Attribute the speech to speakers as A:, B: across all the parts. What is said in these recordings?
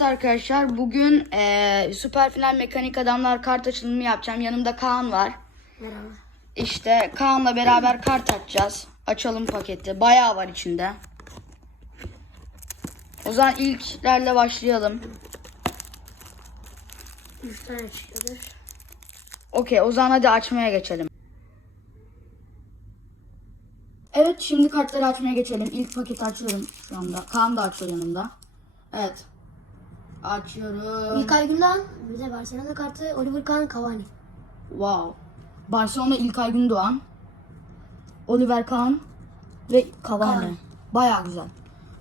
A: Evet arkadaşlar bugün eee süper final mekanik adamlar kart açılımı yapacağım. Yanımda Kaan var.
B: Merhaba.
A: İşte Kaan'la beraber kart açacağız. Açalım paketi. Bayağı var içinde. O zaman ilklerle başlayalım.
B: 3 tane çıkıyordur.
A: Okey o zaman hadi açmaya geçelim. Evet şimdi kartları açmaya geçelim. İlk paketi açıyorum şu anda. Kaan da açıyor yanımda. Evet. Açıyorum.
B: İlk ay günden bir de Barcelona kartı Oliver Kahn Cavani.
A: Wow. Barcelona İlkay Gündoğan. Oliver Kahn ve Cavani.
B: Cavani.
A: Baya güzel.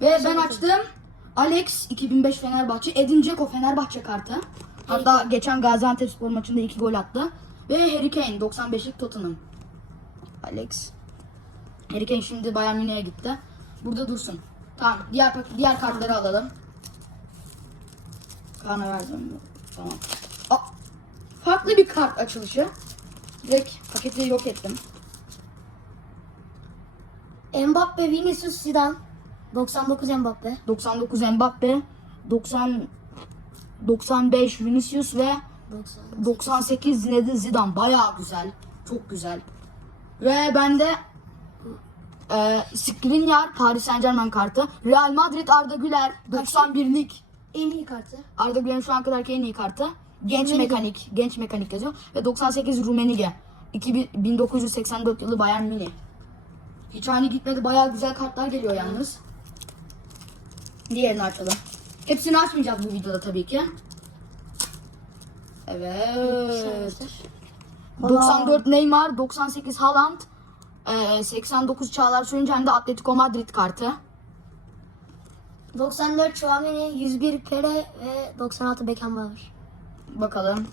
A: Ve ben açtım. Alex 2005 Fenerbahçe. Edin Dzeko Fenerbahçe kartı. Hatta geçen Gaziantep spor maçında 2 gol attı. Ve Harry Kane 95'lik Tottenham. Alex. Harry Kane şimdi Bayern Münih'e gitti. Burada dursun. Tamam. Diğer pak- diğer kartları alalım. Kaan'a verdim. Tamam. Aa, farklı bir kart açılışı. Direkt paketi yok ettim.
B: Mbappe, Vinicius, Zidane. 99 Mbappe.
A: 99 Mbappe, 90 95 Vinicius ve
B: 90.
A: 98 Zinedine Zidane. Bayağı güzel. Çok güzel. Ve bende e, Skriniar Paris Saint Germain kartı. Real Madrid Arda Güler 91'lik.
B: En iyi kartı.
A: Arda Güler'in şu an kadarki en iyi kartı. Genç
B: Rummenigge.
A: mekanik. Genç mekanik yazıyor. Ve 98 Rumenige. 2000 1984 yılı Bayern Münih. Hiç hani gitmedi. Bayağı güzel kartlar geliyor yalnız. Diğerini açalım. Hepsini açmayacağız bu videoda tabii ki. Evet. 94 Neymar, 98 Haaland, eee, 89 Çağlar Söyüncü hem de Atletico Madrid kartı.
B: 94 Chouameni, 101 Pele ve 96 Beckenbauer.
A: Bakalım.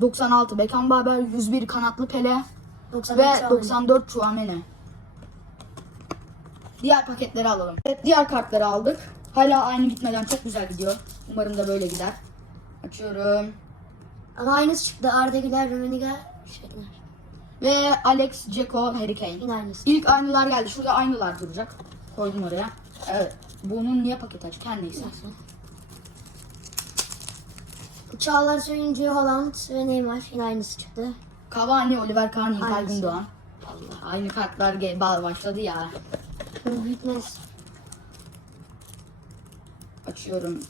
A: 96 Beckenbauer, 101 kanatlı Pele
B: 94
A: ve
B: Chouameni.
A: 94 Chouameni. Diğer paketleri alalım. Evet, diğer kartları aldık. Hala aynı gitmeden çok güzel gidiyor. Umarım da böyle gider. Açıyorum.
B: Ama aynısı çıktı. Arda Güler, Rummenigge, şeyler.
A: Ve Alex, Dzeko, Harry Kane.
B: Yine aynısı.
A: İlk aynılar geldi. Şurada aynılar duracak. Koydum oraya. Evet. Bunun niye paket açık? Her neyse.
B: Çağlar Söyüncü, Haaland ve Neymar. Yine aynısı çıktı.
A: Cavani, Oliver Kahn, İlkay
B: Aynısı.
A: Gündoğan. Allah aynı kartlar ge- ba- başladı ya.
B: Bu bitmez.
A: Açıyorum.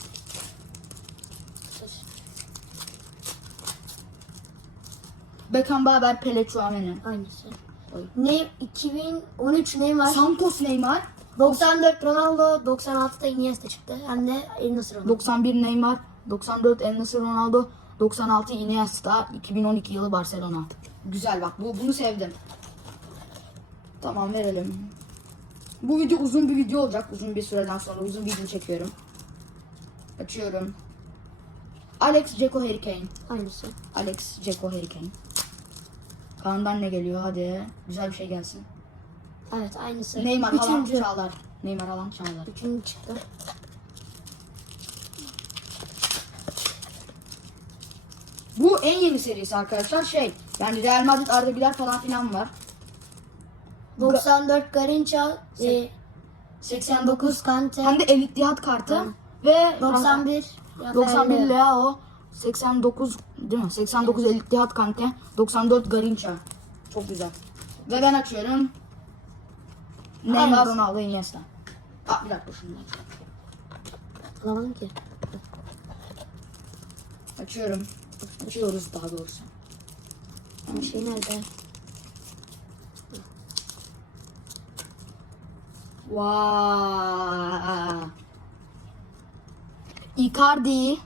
A: Beckenbauer, Pele, Chouameni.
B: Aynısı.
A: Oy.
B: Ne 2013 Neymar.
A: Santos, Neymar.
B: 94 Ronaldo, 96'da Iniesta çıktı. Hem de El Nasır Ronaldo.
A: 91 Neymar. 94 El Nasır Ronaldo. 96 Iniesta. 2012 yılı Barcelona. Güzel bak bu bunu sevdim. Tamam verelim. Bu video uzun bir video olacak. Uzun bir süreden sonra uzun video çekiyorum. Açıyorum. Alex Dzeko Harry Kane.
B: Aynısı.
A: Alex Dzeko Harry Kane. Kaan'dan ne geliyor hadi. Güzel bir şey gelsin.
B: Evet aynısı.
A: Neymar Haaland
B: Üçüncü.
A: Çağlar. Neymar Haaland Çağlar.
B: Üçüncü çıktı.
A: Bu en yeni serisi arkadaşlar. Şey yani Real Madrid Arda Güler falan filan var.
B: 94 Garinca, e,
A: 89
B: Kante,
A: hem de El İttihat kartı
B: Aynen.
A: ve
B: 91
A: 91
B: Rafael Leao.
A: Leao 89 değil mi? 89 El İttihat Kante 94 Garinca. Çok güzel. Ve ben açıyorum. Neymar. Ronaldo Iniesta. Aa, bir dakika şunu aç.
B: Alamadım ki.
A: Açıyorum. Açıyoruz daha doğrusu.
B: Bir şey nerede?
A: Vay. Icardi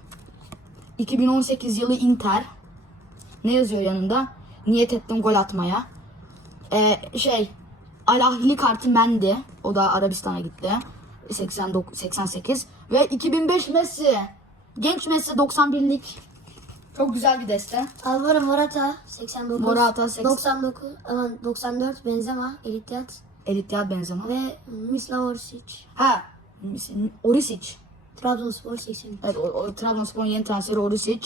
A: 2018 yılı Inter. Ne yazıyor yanında? Niyet ettim gol atmaya. Ee, şey Al Ahly kartı Mendy. O da Arabistan'a gitti. 89 88 ve 2005 Messi. Genç Messi 91'lik. Çok güzel bir deste.
B: Alvaro Morata 89.
A: Morata, seks-
B: 99 aman 94 Benzema, Elitiyat
A: El İttihad Benzema.
B: ve Mislav Orsic.
A: Ha, Orisic.
B: Trabzonspor 83.
A: Evet, o, o Trabzonspor'un yeni transferi Orisic.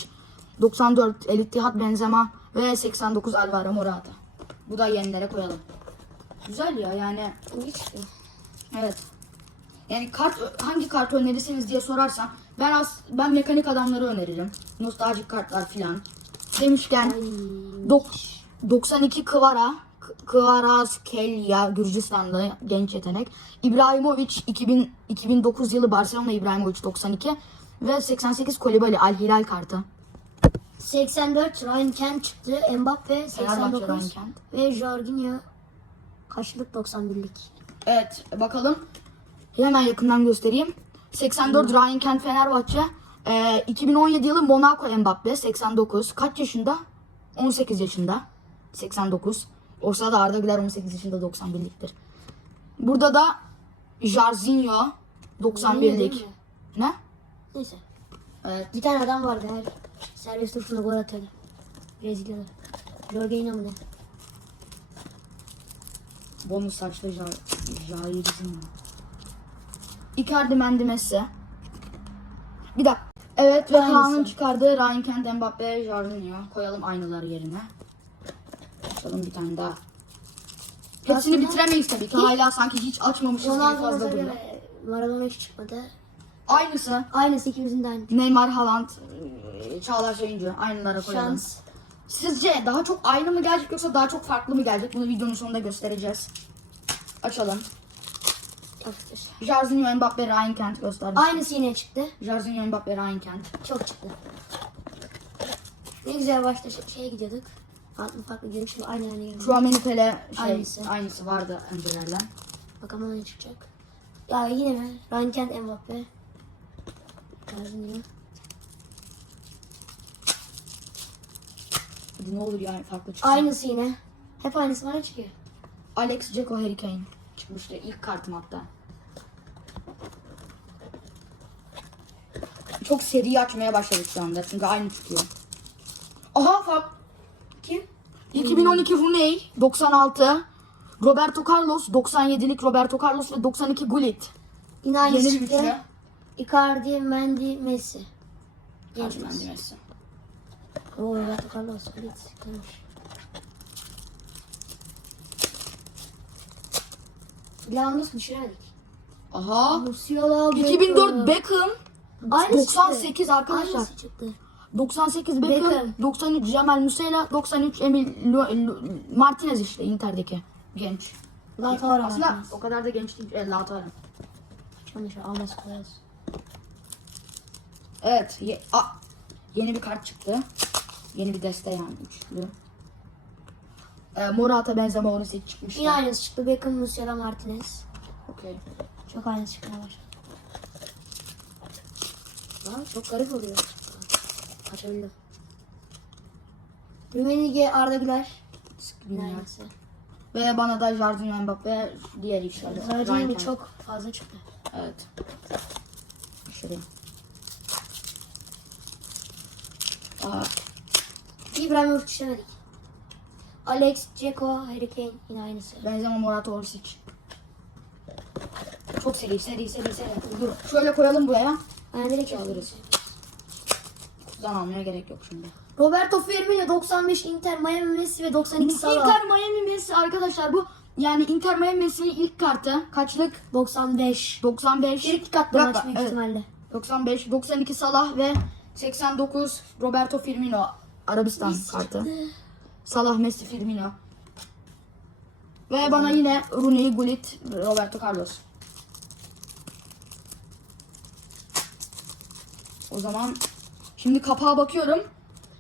A: 94 El İttihat Benzema ve 89 Alvaro Morata. Bu da yenilere koyalım. Güzel ya yani.
B: Çıktı.
A: Evet. Yani kart hangi kart önerirsiniz diye sorarsan Ben as ben mekanik adamları öneririm. Nostaljik kartlar filan. Demişken dok- 92 Kvara K- Kvaratskhelia Gürcistanlı genç yetenek. İbrahimovic 2000 2009 yılı Barcelona İbrahimovic 92 ve 88 Kolibali Al Hilal kartı.
B: 84 Ryan Kent çıktı. Mbappe
A: Fenerbahçe
B: 89
A: Ryan Kent.
B: ve Jorginho karşılık 91'lik.
A: Evet bakalım. Hemen yakından göstereyim. 84 Ryan Kent Fenerbahçe. Ee, 2017 yılı Monaco Mbappe 89. Kaç yaşında? 18 yaşında. 89. O sırada Arda Güler 18 yaşında 91'liktir. Burada da Jarzinho 91'lik.
B: Değil mi?
A: Ne?
B: Neyse.
A: Evet.
B: Bir tane adam vardı her servis turşunda gol atıyordu. Brezilya'da. Jorginho mu ne?
A: Bonus saçlı Jar Jairzinho. Icardi Mendy Messi. Bir dakika. Evet ve. Kaan'ın çıkardığı Ryan Kent Mbappe Jorginho. Koyalım aynıları yerine. Açalım bir tane daha. Hepsini
B: Aslında-
A: bitiremeyiz tabii ki. Hala sanki hiç açmamışız gibi
B: Ronaldo
A: fazla duruyor.
B: Maradona hiç çıkmadı.
A: Aynısı.
B: Aynısı ikimizin de aynı.
A: Neymar, Haaland, e, Çağlar Sayıncı. Aynılara koyalım.
B: Şans.
A: Sizce daha çok aynı mı gelecek yoksa daha çok farklı mı gelecek? Bunu videonun sonunda göstereceğiz. Açalım. Jarzinho, Mbappe, Ryan Kent gösterdik.
B: Aynısı yine çıktı.
A: Jarzinho, Mbappe, Ryan Kent.
B: Çok çıktı. Ne güzel başta şey- şeye gidiyorduk. Farklı farklı görüp şimdi aynı aynı görüyorum.
A: Chouameni, Pele şey,
B: Aynısı.
A: aynısı. vardı öncelerden.
B: Bakalım ne çıkacak. Ya yine mi? Ryan Kent Mbappe. Jorginho.
A: Hadi ne olur yani farklı çıksın.
B: Aynısı yine. Hep aynısı bana çıkıyor.
A: Alex, Dzeko, Harry Kane çıkmıştı ilk kartım hatta. Çok seri açmaya başladık şu anda çünkü aynı çıkıyor. Aha fark.
B: Kim?
A: 2012 Rooney 96. Roberto Carlos 97'lik Roberto Carlos ve 92 Gullit.
B: Yine aynısı
A: Yeni
B: çıktı. Icardi, Mendy, Messi. Genç
A: ben
B: Messi.
A: Messi.
B: Oo Roberto Carlos. Evet. Tanış. Lewandowski düşüremedik.
A: Aha.
B: Musiala,
A: 2004 Beckham.
B: Aynısı
A: 98
B: çıktı.
A: arkadaşlar.
B: Aynısı çıktı.
A: 98 Beckham,
B: Beckham.
A: 93 Cemal Musiala, 93 Emil Lu- Lu- Martinez işte Inter'deki genç.
B: Lautaro
A: Aslında
B: Martinez.
A: o kadar da genç değil. E, Lautaro.
B: Yanlış kolay olsun.
A: Evet. Ye- a- yeni bir kart çıktı. Yeni bir deste yani üçlü. E, Morata Benzema onu seç çıkmıştı.
B: Yine aynısı çıktı. Beckham, Musiala, Martinez.
A: Okey.
B: Çok aynısı çıkmaya başladı. Aa, çok garip oluyor. Kaçabildim. Rumenige, Arda Güler. Aynısı.
A: Ve bana da Jardim Mbappe diğer işleri.
B: Zardini çok fazla çıktı.
A: Evet. Şuraya. Aa,
B: İbrahimovic düşemedik. Alex, Ceko, Harry Kane yine aynısı.
A: Benzema Morata Orsic. Çok seri seri seri seri. Dur şöyle koyalım buraya.
B: Yani direkt
A: Alırız. Kutudan almaya gerek yok şimdi.
B: Roberto Firmino 95 Inter Miami Messi ve 92 Salah.
A: Inter Miami Messi arkadaşlar bu yani Inter Miami Messi'nin ilk kartı kaçlık?
B: 95.
A: 95.
B: Bir iki katlı
A: Bir
B: maç büyük
A: evet.
B: ihtimalle.
A: 95, 92 Salah ve 89 Roberto Firmino Arabistan kartı. Salah, Messi, Firmino. Ve bana yine Rooney, Gullit, Roberto Carlos. O zaman şimdi kapağa bakıyorum.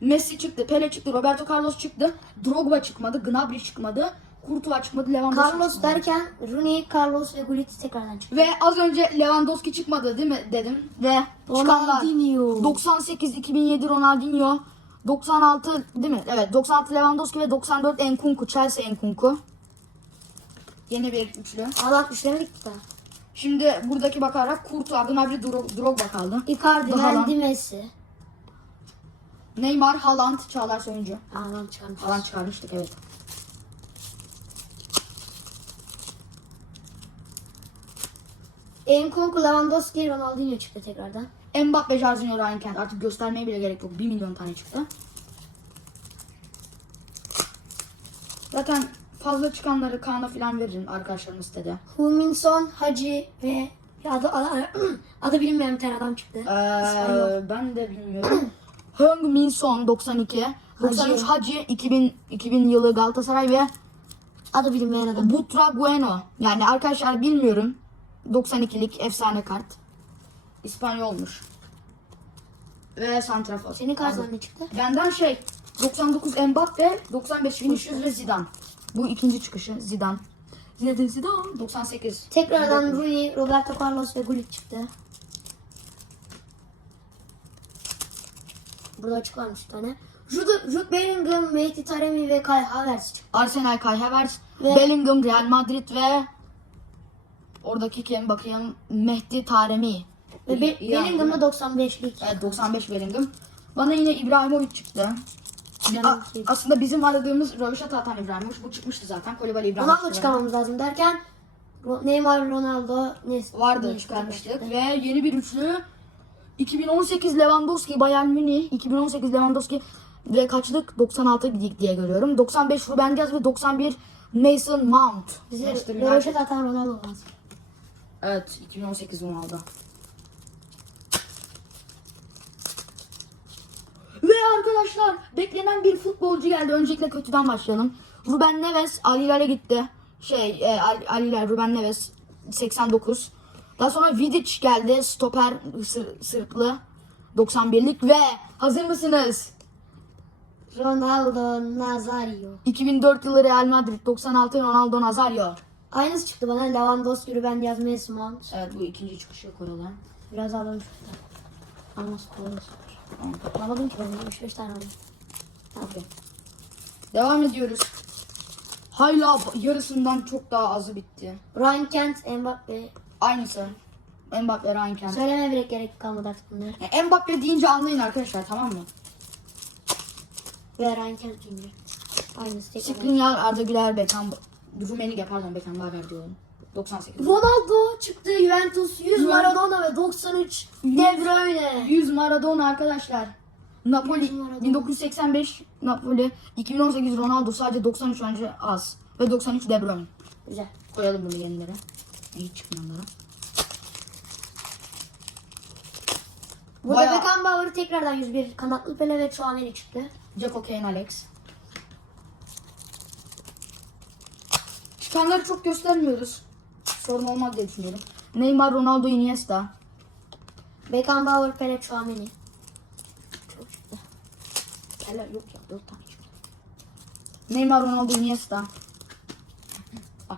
A: Messi çıktı, Pele çıktı, Roberto Carlos çıktı. Drogba çıkmadı, Gnabry çıkmadı. Courtois çıkmadı, Lewandowski
B: Carlos
A: çıkmadı.
B: derken Rooney, Carlos ve Gullit tekrardan çıktı.
A: Ve az önce Lewandowski çıkmadı değil mi dedim. Ve
B: Ronaldinho.
A: 98 2007 Ronaldinho 96 değil mi? Evet 96 Lewandowski ve 94 Enkunku Chelsea Enkunku. Yeni bir üçlü.
B: Allah üçlemedik ki daha.
A: Şimdi buradaki bakarak Courtois, Gnabry, Dro- Drogba kaldı.
B: Icardi. Mendy, Messi.
A: Neymar, Haaland, Çağlar Soyuncu.
B: Ağlam çıkarmış.
A: Haaland çıkarmıştık evet.
B: Enkunku, Lewandowski, Ronaldinho çıktı tekrardan.
A: Mbappe, Jarzinho, Ryan Kent. Artık göstermeye bile gerek yok. 1 milyon tane çıktı. Zaten fazla çıkanları Kaan'a falan veririm arkadaşlarım istedi.
B: Huminson, Hacı ve adı, adı, adı bilinmeyen bir tane adam çıktı.
A: Ee, ben de bilmiyorum. Heung Min Son 92. 93 Hacı 2000 2000 yılı Galatasaray ve
B: Adı bilinmeyen adam.
A: Butragueno. Yani arkadaşlar bilmiyorum. 92'lik efsane kart. İspanyolmuş. Ve santrafor.
B: Senin karşısında ne çıktı?
A: Benden şey 99 Mbappe, 95 Vinicius ve Zidane. Bu ikinci çıkışı Zidane. Zinedine Zidane 98.
B: Tekrardan Rooney, Roberto Carlos ve Gullit çıktı. Burada açık varmış bir tane. Jude, Jude Bellingham, Mehdi Taremi ve Kai Havertz çıktı.
A: Arsenal Kai Havertz,
B: Ve-
A: Bellingham Real Madrid ve oradaki kim bakayım Mehdi Taremi.
B: Be-
A: iyi
B: Bellingham'da 95'lik.
A: Evet 95 Bellingham. Bana yine İbrahimovic çıktı. A-
B: şey.
A: aslında bizim aradığımız Röveşat atan İbrahimovic. Bu çıkmıştı zaten. Kolibali İbrahimovic.
B: Ronaldo çıkarmamız lazım derken Neymar, Ronaldo, neyse.
A: Vardı çıkarmıştık. Ve yeni bir üçlü. 2018 Lewandowski, Bayern Münih. 2018 Lewandowski ve kaçlık? 96 diye görüyorum. 95 Ruben Dias ve 91 Mason Mount.
B: Bize. Röveşat atan Ronaldo lazım.
A: Evet 2018 Ronaldo. Ve arkadaşlar beklenen bir futbolcu geldi. Öncelikle kötüden başlayalım. Ruben Neves Aliler'e gitti. Şey e, Al- Aliler Ruben Neves 89. Daha sonra Vidic geldi. Stoper Sır- Sırplı 91'lik ve hazır mısınız?
B: Ronaldo Nazario.
A: 2004 yılı Real Madrid 96 Ronaldo Nazario.
B: Aynısı çıktı bana. Lewandowski, Ruben Diaz, Mount.
A: Evet bu ikinci çıkışı koyalım.
B: Biraz alalım şurada. Ama spoiler. Alamadım ki ben 3-5 tane aldım.
A: Okey. Devam ediyoruz. Hala yarısından çok daha azı bitti.
B: Ryan Kent, Mbappe.
A: Aynısı. Mbappe, Ryan Kent.
B: Söylemeye bile gerek kalmadı artık bunları.
A: Yani Mbappe deyince anlayın arkadaşlar tamam mı?
B: Ve Ryan Kent deyince. Aynısı tekrar.
A: Skriniar, Arda Güler, Beckham, Rumenige pardon Beckenbauer diyorum. 98.
B: Ronaldo çıktı Juventus 100 Maradona ve 93 De Bruyne.
A: 100 Maradona arkadaşlar. Napoli
B: 100 Maradona.
A: 1985 Napoli 2018 Ronaldo sadece 93 önce az ve 93 De Bruyne.
B: Güzel.
A: Koyalım bunu yenilere. Hiç çıkmayanlara.
B: Burada
A: Bayağı-
B: Beckenbauer tekrardan 101 kanatlı Pele ve Chouameni çıktı.
A: Jaco Kane Alex. Çıkanları çok göstermiyoruz. Sorun olmaz diye düşünüyorum. Neymar, Ronaldo, Iniesta.
B: Beckenbauer, Pele, Chouameni. Çok çıktı.
A: Helal yok ya 4 tane çıktı. Neymar, Ronaldo, Iniesta.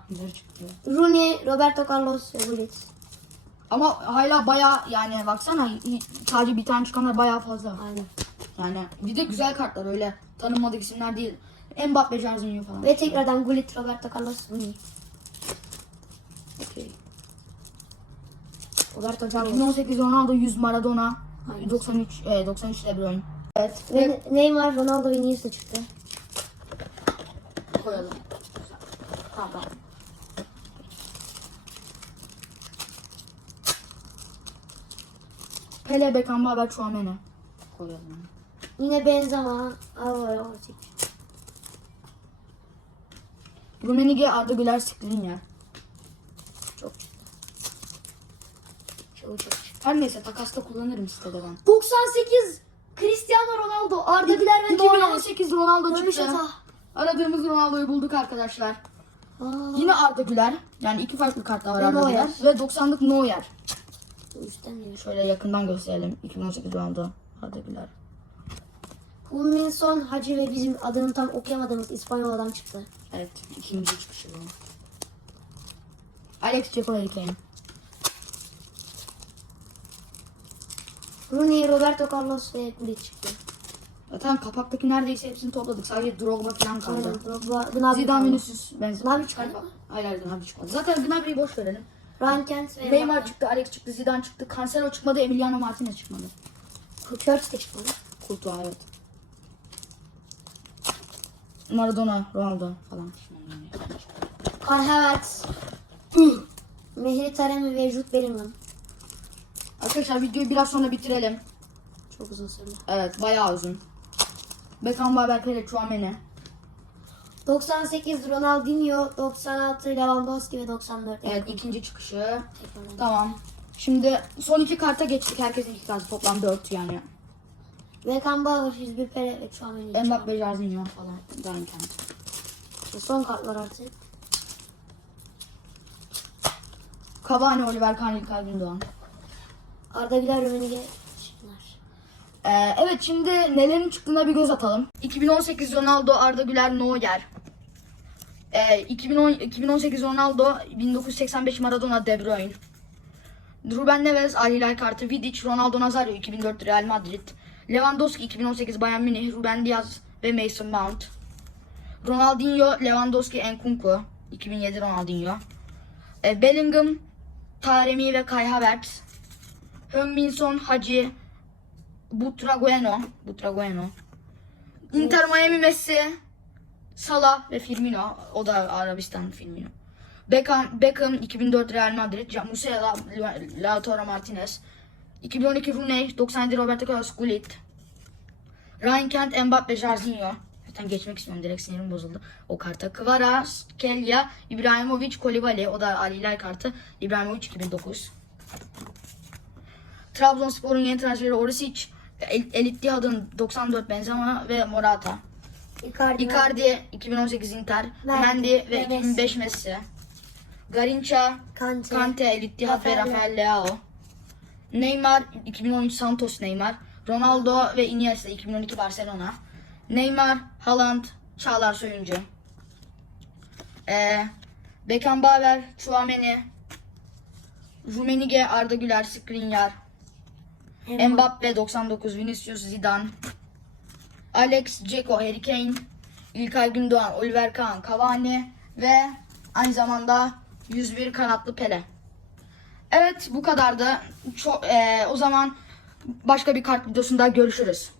A: Güzel çıktı.
B: Rooney, Roberto Carlos ve Gullit.
A: Ama hala baya yani baksana sadece bir tane çıkanlar baya fazla.
B: Aynen.
A: Yani bir de güzel kartlar öyle tanınmadık isimler değil. Mbappe, Jarzinho falan.
B: Ve tekrardan Gullit, Roberto Carlos, Rooney.
A: Okey.
B: Roberto Carlos.
A: 2018 Ronaldo, 100 Maradona,
B: Aynen.
A: 93 e, 93 De Bruyne. Evet.
B: Ve Ne- Neymar, Ronaldo ve Iniesta çıktı.
A: koyalım. Tamam. Pele, Beckenbauer, Chouameni. Koyalım.
B: Yine Benzema, Alvaro, Ortiz.
A: Rumenige, Arda Güler, Skriniar.
B: Çok çıktı. Çok çok çıktı.
A: Her neyse takasta kullanırım sitede ben.
B: 98 Cristiano Ronaldo, Arda Güler ve Neuer.
A: 2018 Ronaldo çıktı.
B: Röveşata.
A: Aradığımız Ronaldo'yu bulduk arkadaşlar.
B: Aa,
A: Yine Arda Güler. Yani iki farklı kartlar var
B: Ve
A: Arda
B: Neuer.
A: Güler. Ve 90'lık Neuer.
B: Üstten.
A: Şöyle yakından gösterelim. 2018 Ronaldo. Arda Güler.
B: Hulminson Hacı ve bizim adını tam okuyamadığımız İspanyol adam çıktı.
A: Evet. ikinci çıkışı bu. Alex Ceco Harry Kane.
B: Rooney, Roberto Carlos ve Gullit çıktı.
A: Zaten kapaktaki neredeyse hepsini topladık. Sadece Drogba falan kaldı.
B: Drogba, Gnabry
A: Zidane. Vinicius, Benzema.
B: Gnabry çıkardı mı?
A: Hayır hayır Gnabry çıkmadı. Zaten Gnabry'i boş verelim.
B: Ryan Kent ve
A: Neymar çıktı, Alex çıktı, Zidane çıktı, Cancelo çıkmadı, Emiliano Martinez çıkmadı.
B: Kurters de çıkmadı.
A: Courtois evet. Maradona, Ronaldo falan.
B: Kai Havertz, Mehdi Taremi ve Jude Bellingham.
A: Arkadaşlar videoyu biraz sonra bitirelim.
B: Çok uzun sürdü.
A: Evet bayağı uzun. Beckenbauer, Pele, Chouameni.
B: 98 Ronaldinho, 96 Lewandowski ve 94
A: Evet ikinci çıkışı. Tamam. Şimdi son iki karta geçtik. Herkesin iki kartı toplam dört yani.
B: Beckenbauer, Hilbir Pere ve Chouameni.
A: Mbappe, Jorginho falan. Ryan Kent.
B: İşte son kartlar artık.
A: Cavani, Oliver Kahn, İlkay Gündoğan.
B: Arda Güler, Rümenige çıktılar.
A: Ee, evet şimdi nelerin çıktığına bir göz atalım. 2018 Ronaldo, Arda Güler, Neuer. Ee, 2010, 2018 Ronaldo, 1985 Maradona, De Bruyne. Ruben Neves, Al Hilal kartı, Vidic, Ronaldo Nazario 2004 Real Madrid. Lewandowski 2018 Bayern Münih, Ruben Diaz ve Mason Mount. Ronaldinho, Lewandowski, Nkunku 2007 Ronaldinho. Ee, Bellingham, Taremi ve Kai Havertz. Heung-Min Hacı, Butragueno. Butragueno. Inter Miami Messi. Salah ve Firmino. O da Arabistan Firmino. Beckham, Beckham 2004 Real Madrid. Musiala, La- Lautaro Martinez. 2012 Rooney, 97 Roberto Carlos Gullit. Ryan Kent, Mbappe, Jorginho. Zaten geçmek istiyorum direkt sinirim bozuldu. O karta. Kvaras, Kelya, İbrahimovic, Kolibali. O da Ali kartı. İbrahimovic 2009. Trabzonspor'un yeni transferi Orisic, El, El Ittihad'ın 94 Benzema ve Morata.
B: Icardi.
A: Icardi 2018 Inter, Mendy
B: ve
A: ve 2005 Messi. Garinca,
B: Kante.
A: Kante, El Ittihad ve
B: Rafael
A: Rafael Leao. Neymar 2013 Santos Neymar. Ronaldo ve Iniesta 2012 Barcelona. Neymar, Haaland, Çağlar Soyuncu. Ee, Beckenbauer, Chouameni, Rumenige, Arda Güler, Skriniar, Mbappe 99, Vinicius Zidane, Alex, Dzeko, Harry Kane, İlkay Gündoğan, Oliver Kahn, Cavani ve aynı zamanda 101 kanatlı Pele. Evet bu kadardı. Çok, eee, o zaman başka bir kart videosunda görüşürüz.